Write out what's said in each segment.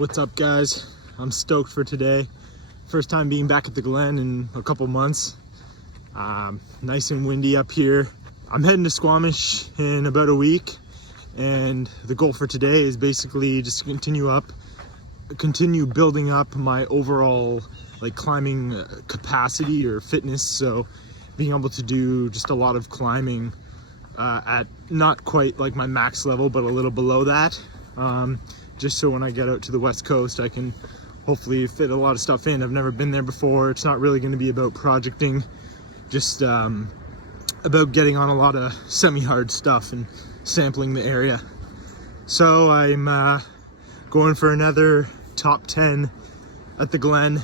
What's up, guys? I'm stoked for today. First time being back at the Glen in a couple months. Nice and windy up here. I'm heading to Squamish in about a week, and the goal for today is basically just to continue building up my overall climbing capacity or fitness. So being able to do just a lot of climbing at not quite like my max level, but a little below that. Just so when I get out to the West Coast, I can hopefully fit a lot of stuff in. I've never been there before. It's not really going to be about projecting, just about getting on a lot of semi-hard stuff and sampling the area. So I'm going for another top 10 at the Glen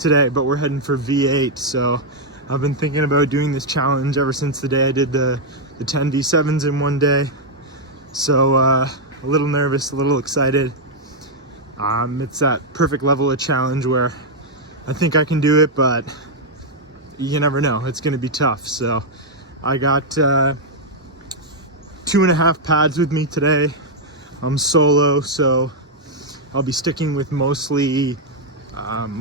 today, but we're heading for V8. So I've been thinking about doing this challenge ever since the day I did the TEN V8s in one day. So a little nervous, a little excited. It's that perfect level of challenge where I think I can do it, but you never know. It's going to be tough. So I got 2.5 pads with me today. I'm solo, so I'll be sticking with mostly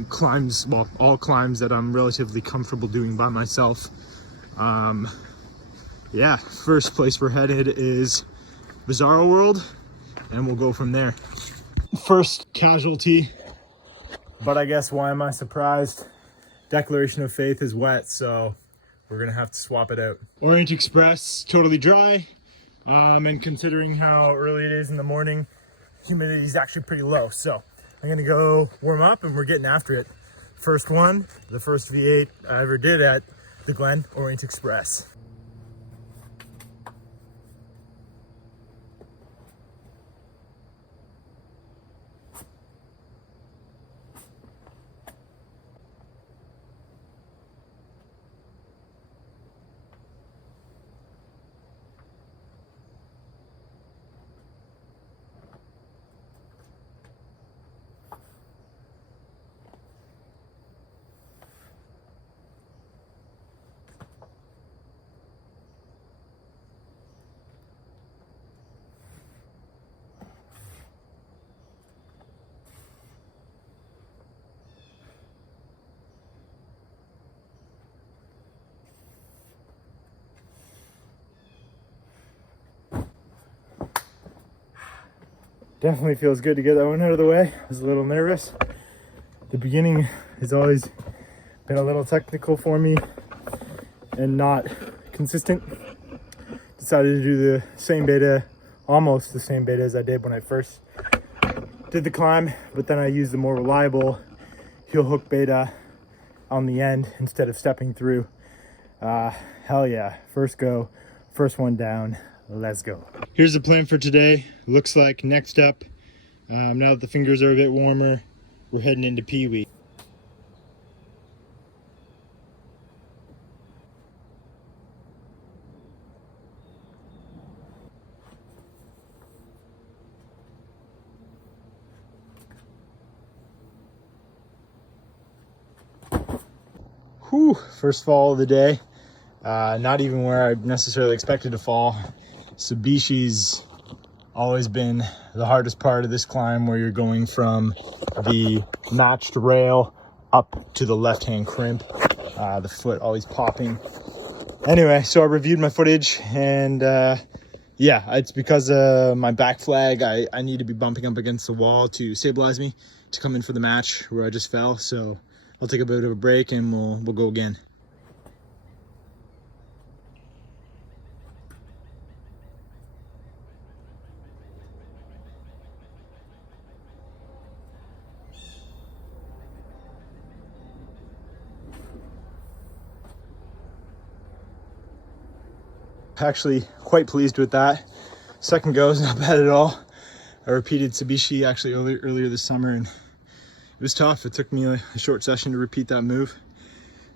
climbs, well, all climbs that I'm relatively comfortable doing by myself. Yeah, first place we're headed is Bizarro World, and we'll go from there. First casualty, but I guess why am I surprised? Declaration of Faith is wet, so we're gonna have to swap it out. Orient Express, totally dry, and considering how early it is in the morning, humidity is actually pretty low. So I'm gonna go warm up and we're getting after it. First one, the first V8 I ever did at the Glen, Orient Express. Definitely feels good to get that one out of the way. I was a little nervous. The beginning has always been a little technical for me and not consistent. Decided to do the same beta, almost the same beta as I did when I first did the climb, but then I used the more reliable heel hook beta on the end instead of stepping through. Hell yeah, first go, first one down. Let's go. Here's the plan for today. Looks like next up, now that the fingers are a bit warmer, we're heading into Peewee. Whew, first fall of the day. Not even where I necessarily expected to fall. Subishi's always been the hardest part of this climb, where you're going from the matched rail up to the left-hand crimp, the foot always popping. Anyway, so I reviewed my footage, and yeah, it's because my back flag, I need to be bumping up against the wall to stabilize me to come in for the match where I just fell. So I'll take a bit of a break and we'll go again. Actually quite pleased with that. Second go is not bad at all. I repeated Subishi actually earlier this summer, and it was tough. It took me a short session to repeat that move.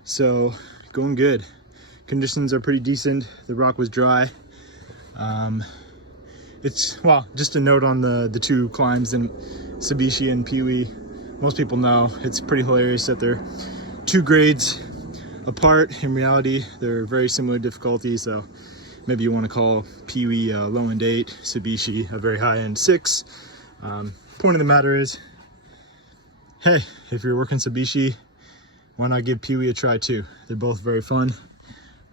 So going good. Conditions are pretty decent. The rock was dry. It's, well, just a note on the two climbs in Subishi and Peewee. Most people know it's pretty hilarious that they're 2 grades apart. In reality, they're very similar difficulty. So maybe you want to call Peewee low end 8, Subishi a very high end 6. Point of the matter is, hey, if you're working Sabishi, why not give Peewee a try too? They're both very fun,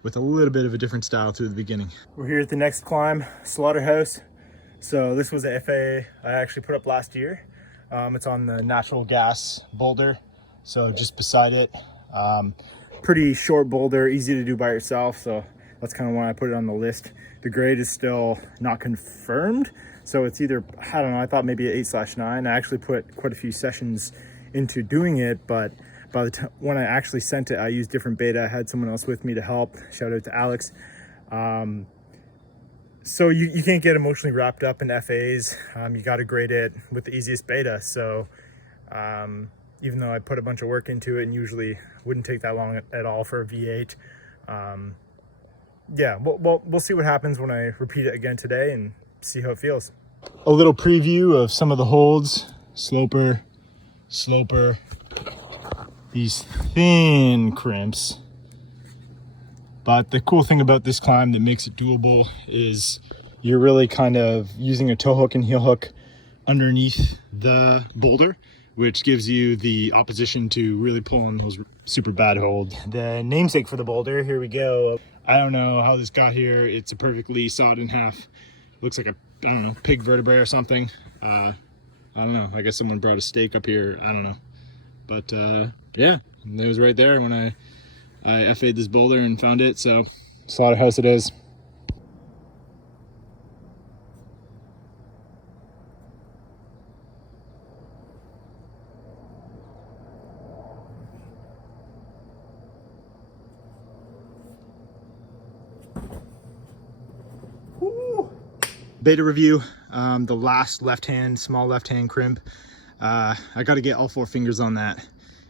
with a little bit of a different style through the beginning. We're here at the next climb, Slaughterhouse. So this was an FA I actually put up last year. It's on the natural gas boulder, so just beside it. Pretty short boulder, easy to do by yourself, so that's kind of why I put it on the list. The grade is still not confirmed, so it's either, I don't know, I thought maybe an 8/9. I actually put quite a few sessions into doing it, but by the time when I actually sent it, I used different beta. I had someone else with me to help. Shout out to Alex. So you can't get emotionally wrapped up in FAs. You got to grade it with the easiest beta. So even though I put a bunch of work into it and usually wouldn't take that long at all for a V8, yeah, we'll see what happens when I repeat it again today and see how it feels. A little preview of some of the holds. Sloper, these thin crimps. But the cool thing about this climb that makes it doable is you're really kind of using a toe hook and heel hook underneath the boulder, which gives you the opposition to really pull on those super bad holds. The namesake for the boulder, here we go. I don't know how this got here. It's a perfectly sawed in half. Looks like a, I don't know, pig vertebrae or something. I don't know. I guess someone brought a stake up here. I don't know. But yeah, it was right there when I FA'd this boulder and found it, so Slaughterhouse it is. Woo! Beta review, the last small left-hand crimp. I got to get all 4 fingers on that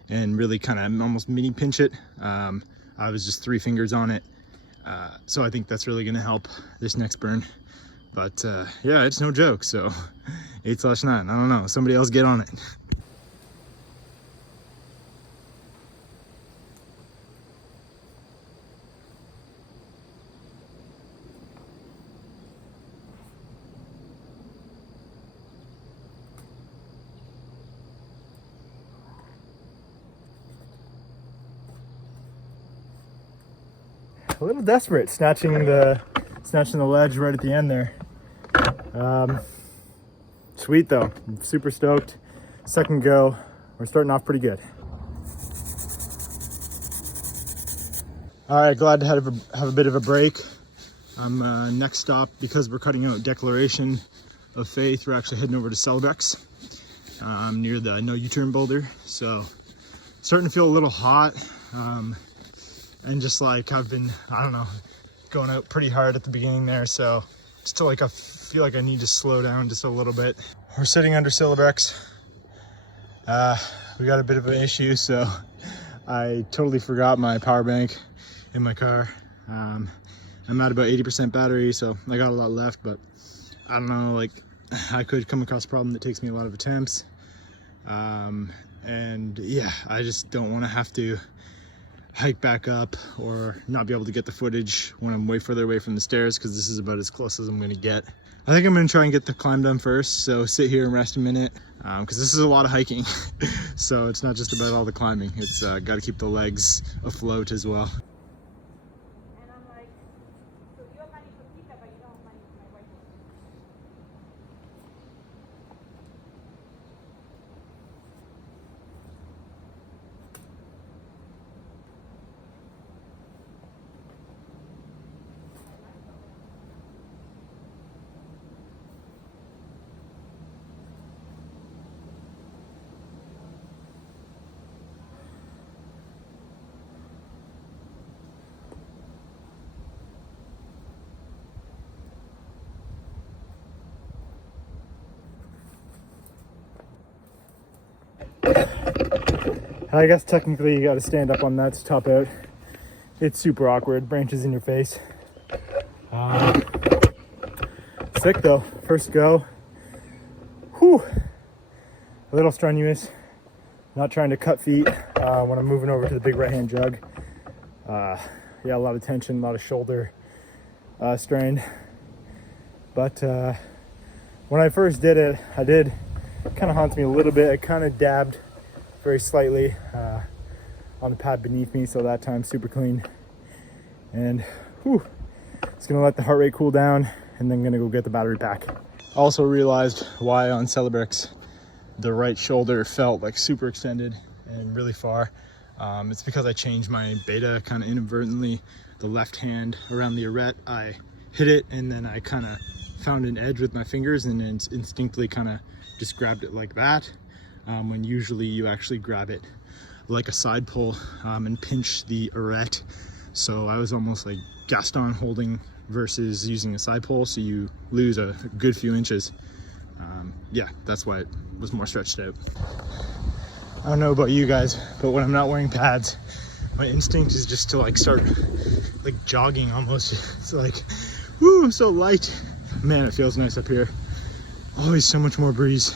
and really kind of almost mini pinch it. I was just 3 fingers on it. So I think that's really gonna help this next burn. But yeah, it's no joke, so 8/9, I don't know, somebody else get on it. A little desperate, snatching the ledge right at the end there. Sweet though, I'm super stoked. Second go, we're starting off pretty good. All right, glad to have a bit of a break. Next stop, because we're cutting out Declaration of Faith, we're actually heading over to Celebrex, near the No U-Turn boulder. So starting to feel a little hot. And just like I've been, I don't know, going out pretty hard at the beginning there, so still like I feel like I need to slow down just a little bit. We're sitting under Celebrex. We got a bit of an issue, so I totally forgot my power bank in my car. I'm at about 80% battery, so I got a lot left, but I don't know, like I could come across a problem that takes me a lot of attempts. And yeah, I just don't want to have to hike back up or not be able to get the footage when I'm way further away from the stairs, because this is about as close as I'm going to get. I think I'm going to try and get the climb done first, so sit here and rest a minute, because this is a lot of hiking. So it's not just about all the climbing, it's got to keep the legs afloat as well. I guess technically you got to stand up on that to top out. It's super awkward, branches in your face. Sick though, first go. Whew. A little strenuous. Not trying to cut feet when I'm moving over to the big right hand jug. Yeah, a lot of tension, a lot of shoulder strain. But when I first did it, I did kind of haunts me a little bit. I kind of dabbed very slightly on the pad beneath me, so that time super clean. And whew, it's gonna let the heart rate cool down and then gonna go get the battery pack. Also realized why on Celebrex the right shoulder felt like super extended and really far. It's because I changed my beta kind of inadvertently. The left hand around the arete, I hit it and then I kind of found an edge with my fingers and then instinctively kind of just grabbed it like that, when usually you actually grab it like a side pull and pinch the arete. So I was almost like Gaston holding versus using a side pull, so you lose a good few inches. Yeah, that's why it was more stretched out. I don't know about you guys, but when I'm not wearing pads, my instinct is just to like start like jogging almost. It's like, whoo, I'm so light. Man, it feels nice up here. Always so much more breeze.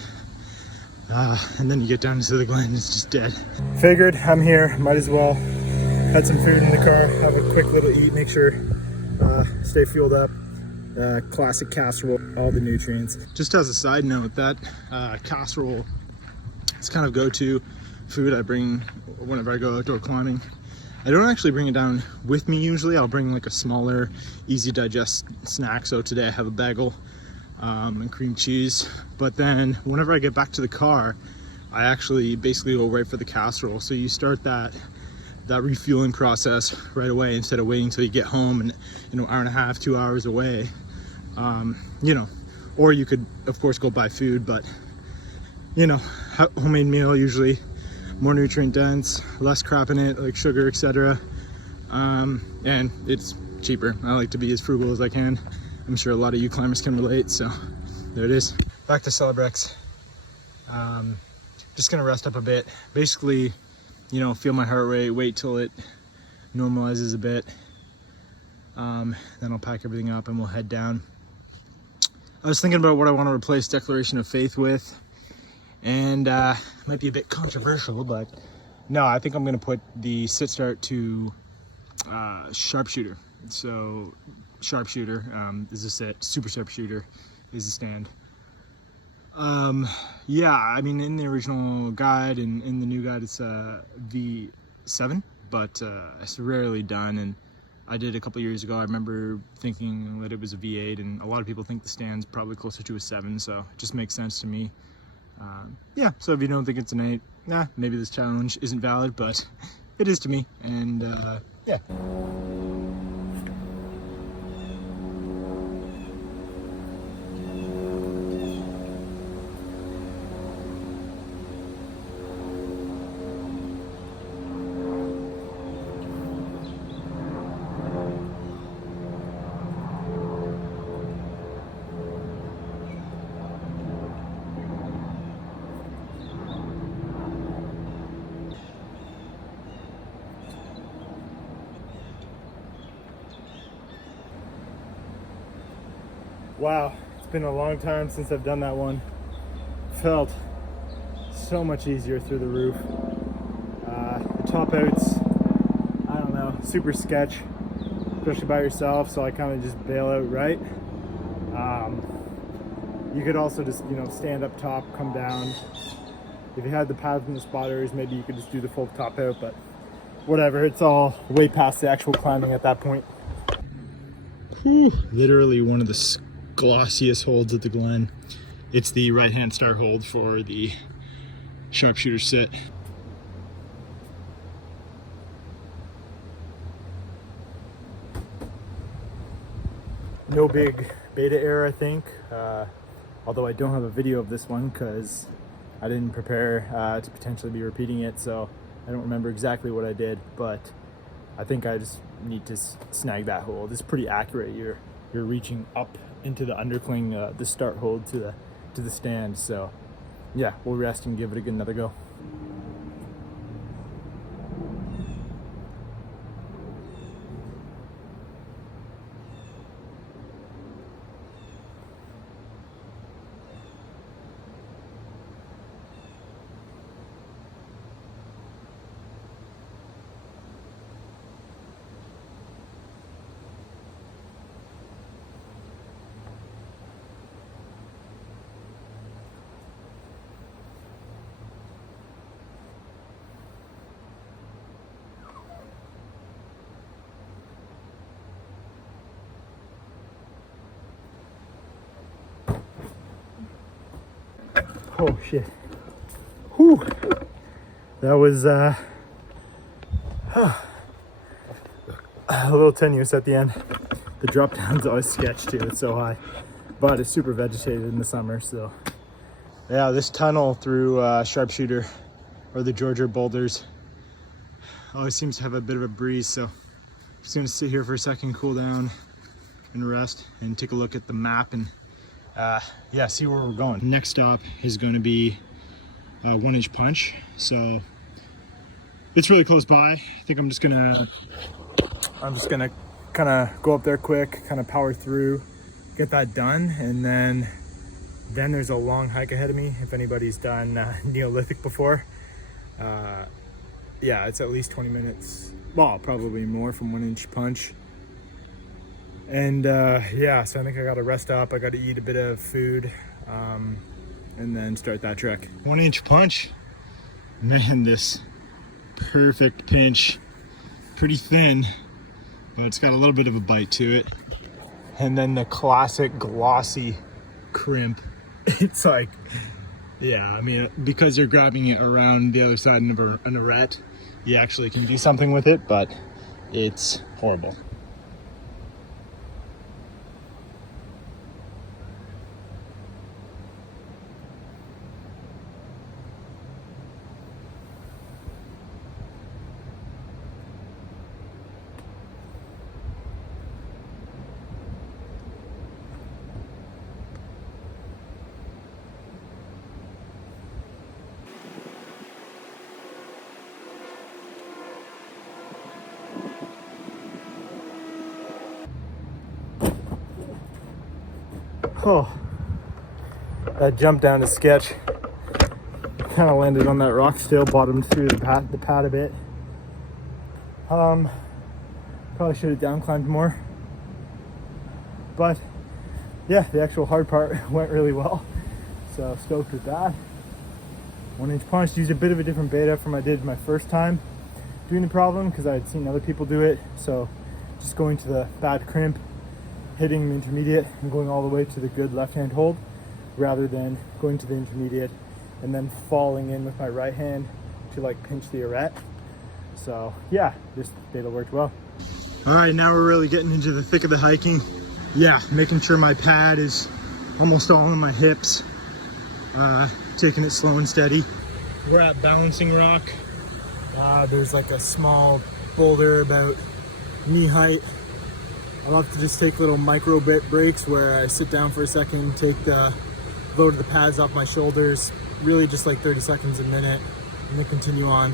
And then you get down into the glen, it's just dead. Figured I'm here, might as well. Had some food in the car, have a quick little eat, make sure stay fueled up. Classic casserole, all the nutrients. Just as a side note, that casserole, it's kind of go-to food I bring whenever I go outdoor climbing. I don't actually bring it down with me usually. I'll bring like a smaller, easy digest snack. So today I have a bagel and cream cheese. But then whenever I get back to the car, I actually basically go right for the casserole. So you start that refueling process right away instead of waiting until you get home and, you know, hour and a half, 2 hours away. You know, or you could of course go buy food, but you know, homemade meal usually more nutrient dense, less crap in it like sugar, etc. And it's cheaper. I like to be as frugal as I can. I'm sure a lot of you climbers can relate, so there it is. Back to Celebrex. Just gonna rest up a bit, basically, you know, feel my heart rate, wait till it normalizes a bit, then I'll pack everything up and we'll head down. I was thinking about what I want to replace Declaration of Faith with, and might be a bit controversial, but no, I think I'm going to put the sit start to Sharpshooter. So Sharpshooter is a sit, Super Sharpshooter is a stand. Yeah, I mean, in the original guide and in the new guide it's V7, but it's rarely done, and I did a couple years ago. I remember thinking that it was a V8, and a lot of people think the stand's probably closer to a 7, so it just makes sense to me. Yeah, so if you don't think it's an 8, maybe this challenge isn't valid, but it is to me, and yeah. Wow, it's been a long time since I've done that one. Felt so much easier through the roof. The top out's, I don't know, super sketch, especially by yourself, so I kind of just bail out right. You could also just, you know, stand up top, come down. If you had the pads and the spotters, maybe you could just do the full top out, but whatever, it's all way past the actual climbing at that point. Whew, literally one of the glossiest holds at the Glen. It's the right hand start hold for the Sharpshooter sit. No big beta error, I think, although I don't have a video of this one because I didn't prepare to potentially be repeating it, so I don't remember exactly what I did, but I think I just need to snag that hold. It's pretty accurate. You're reaching up into the undercling, the start hold to the stand. So yeah, we'll rest and give it another go. Oh shit. Whew. That was a little tenuous at the end. The drop down's always sketch too, it's so high. But it's super vegetated in the summer, so. Yeah, this tunnel through Sharpshooter, or the Georgia boulders, always seems to have a bit of a breeze, so I'm just gonna sit here for a second, cool down and rest, and take a look at the map and yeah, see where we're going. Next stop is going to be 1-inch punch, so it's really close by. I think I'm just gonna kind of go up there quick, kind of power through, get that done, and then there's a long hike ahead of me. If anybody's done Neolithic before, yeah, it's at least 20 minutes, well, probably more, from 1-inch punch. And yeah, so I think I gotta rest up, I gotta eat a bit of food, and then start that trek. 1-inch punch, man, this perfect pinch, pretty thin, but it's got a little bit of a bite to it. And then the classic glossy crimp. It's like, yeah, I mean, because you're grabbing it around the other side of an arete, you actually can do something with it, but it's horrible. Oh, that jump down is sketch. Kind of landed on that rock still, bottomed through the pad a bit. Probably should have down climbed more, but yeah, the actual hard part went really well, so stoked with that. 1-inch punch, used a bit of a different beta from I did my first time doing the problem, because I had seen other people do it. So just going to the bad crimp, hitting the intermediate, and going all the way to the good left hand hold, rather than going to the intermediate and then falling in with my right hand to like pinch the arete. So yeah, this beta worked well. All right, now we're really getting into the thick of the hiking. Yeah, making sure my pad is almost all in my hips, taking it slow and steady. We're at Balancing Rock. There's like a small boulder about knee height. I love to just take little micro bit breaks where I sit down for a second, take the load of the pads off my shoulders, really just like 30 seconds a minute, and then continue on.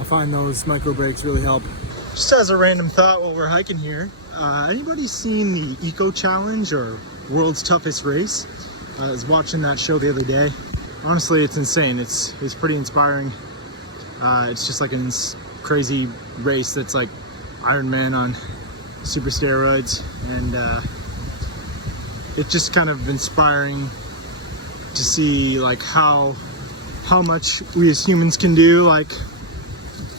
I find those micro breaks really help. Just as a random thought while we're hiking here, anybody seen the Eco Challenge or World's Toughest Race? I was watching that show the other day. Honestly, it's insane. It's pretty inspiring. It's just like a crazy race that's like Iron Man on super steroids, and it's just kind of inspiring to see like how much we as humans can do. Like,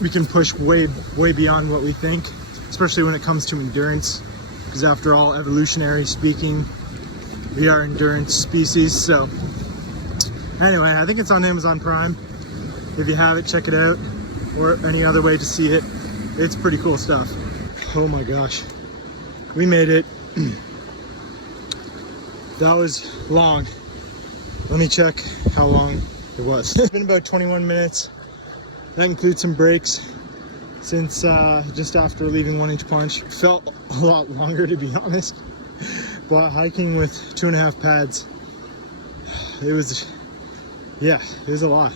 we can push way beyond what we think, especially when it comes to endurance, because after all, evolutionary speaking, we are endurance species. So anyway, I think it's on Amazon Prime. If you have it, check it out, or any other way to see it. It's pretty cool stuff. Oh my gosh, we made it. That was long. Let me check how long it was. It's been about 21 minutes. That includes some breaks since just after leaving 1-inch punch. Felt a lot longer, to be honest, but hiking with 2.5 pads, it was a lot.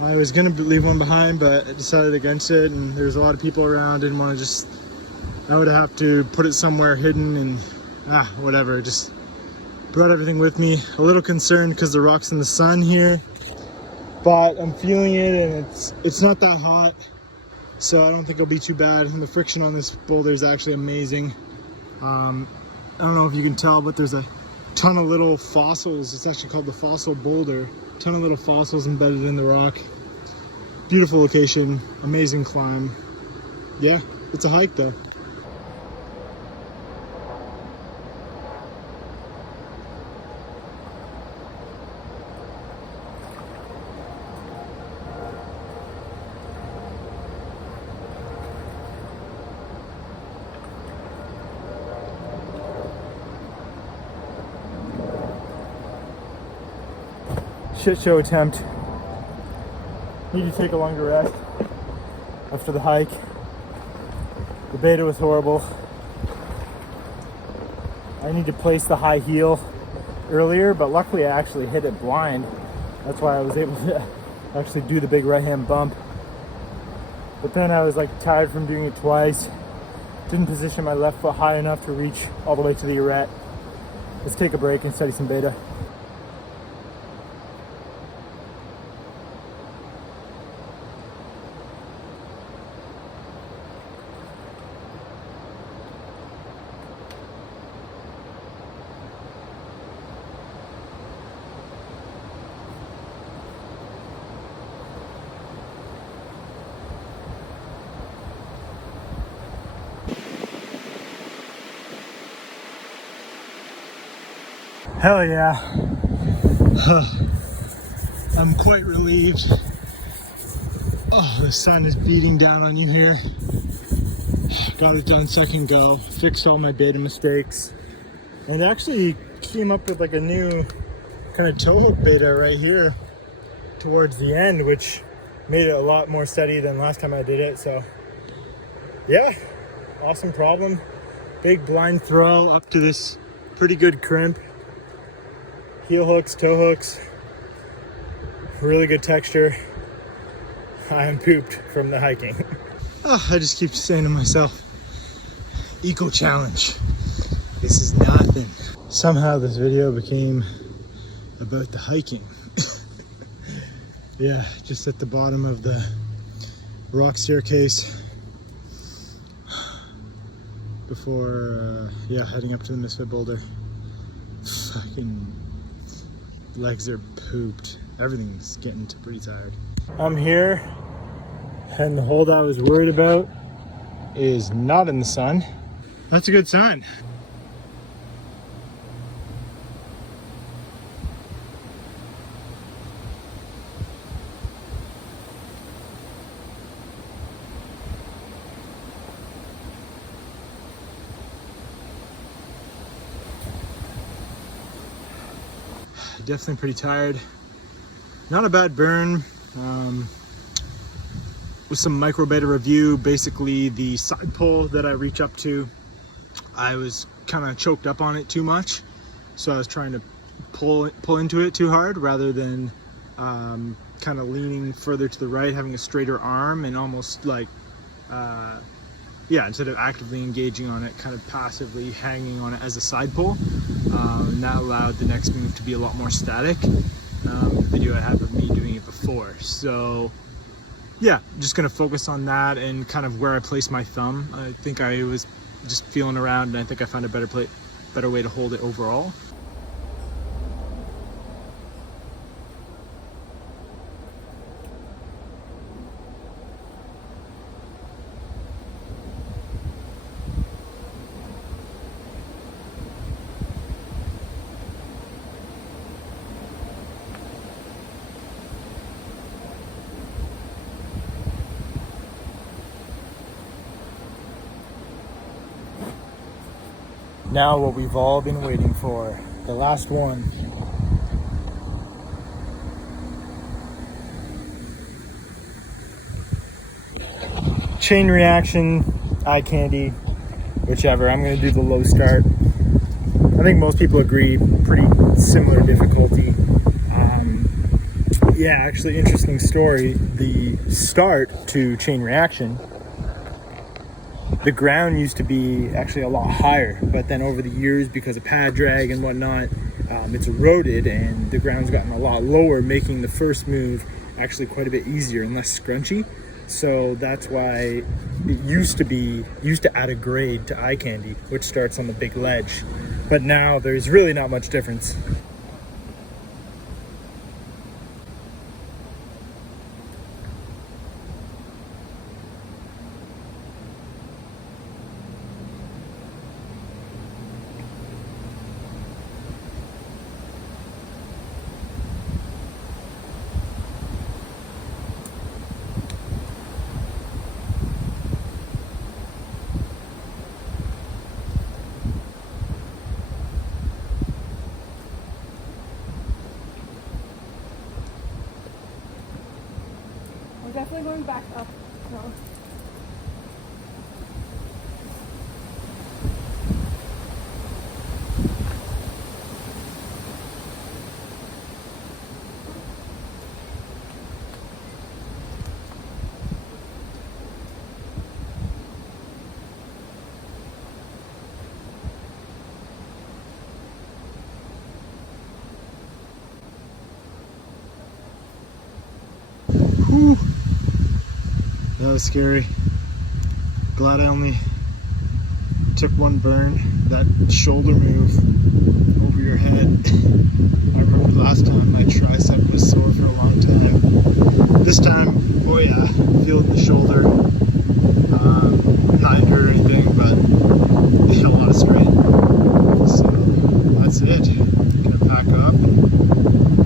I was gonna leave one behind, but I decided against it, and there's a lot of people around. Didn't want to I would have to put it somewhere hidden, and whatever, just brought everything with me. A little concerned because the rock's in the sun here, but I'm feeling it, and it's not that hot, so I don't think it'll be too bad. And the friction on this boulder is actually amazing. I don't know if you can tell, but there's a ton of little fossils. It's actually called the Fossil Boulder. A ton of little fossils embedded in the rock. Beautiful location, amazing climb. Yeah, it's a hike though. shit show attempt. Need to take a longer rest after the hike. The beta was horrible. I need to place the high heel earlier, but luckily I actually hit it blind. That's why I was able to actually do the big right hand bump. But then I was like tired from doing it twice. Didn't position my left foot high enough to reach all the way to the arete. Let's take a break and study some beta. Hell yeah. I'm quite relieved. Oh, the sun is beating down on you here. Got it done second go. Fixed all my beta mistakes. And actually came up with like a new kind of toe hook beta right here towards the end, which made it a lot more steady than last time I did it. So yeah, awesome problem. Big blind throw up to this pretty good crimp. Heel hooks, toe hooks, really good texture. I am pooped from the hiking. Oh, I just keep saying to myself, eco challenge. This is nothing. Somehow this video became about the hiking. Yeah, just at the bottom of the rock staircase before heading up to the Misfit Boulder. Fucking legs are pooped. Everything's getting pretty tired. I'm here, and the hole that I was worried about is not in the sun. That's a good sign. Definitely pretty tired. Not a bad burn. With some micro beta review, basically the side pull that I reach up to, I was kind of choked up on it too much. So I was trying to pull into it too hard rather than kind of leaning further to the right, having a straighter arm and almost like, instead of actively engaging on it, kind of passively hanging on it as a side pull. And that allowed the next move to be a lot more static. The video I had of me doing it before. So yeah, just gonna focus on that and kind of where I place my thumb. I think I was just feeling around and I think I found a better way to hold it overall. Now what we've all been waiting for, the last one. Chain reaction, eye candy, whichever. I'm gonna do the low start. I think most people agree, pretty similar difficulty. Yeah, actually interesting story. The start to chain reaction, the ground used to be actually a lot higher, but then over the years, because of pad drag and whatnot, it's eroded and the ground's gotten a lot lower, making the first move actually quite a bit easier and less scrunchy. So that's why it used to add a grade to eye candy, which starts on the big ledge. But now there's really not much difference. we're going back up. So. Whew. That was scary. Glad I only took one burn. That shoulder move over your head. I remember last time my tricep was sore for a long time. This time, oh yeah, feeling the shoulder. Not injured or anything, but a lot of strain. So that's it. Gonna pack up and